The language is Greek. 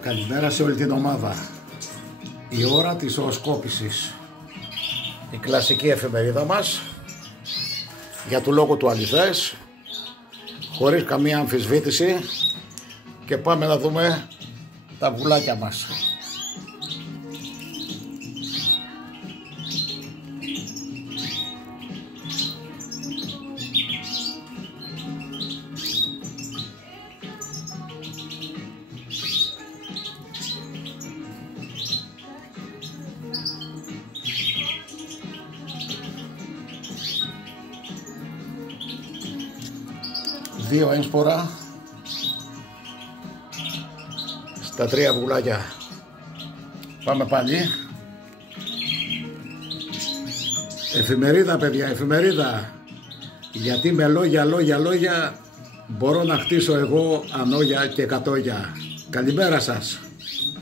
Καλημέρα σε όλη την ομάδα. Η ώρα της οροσκόπησης. Η κλασική εφημερίδα μας για του λόγου του αληθές, χωρίς καμία αμφισβήτηση, και πάμε να δούμε τα βουλάκια μας. Δύο έμσπορα στα τρία βουλάκια. Πάμε πάλι. Εφημερίδα, παιδιά, εφημερίδα. Γιατί με λόγια μπορώ να χτίσω εγώ ανόγια και κατόγια. Καλημέρα σας.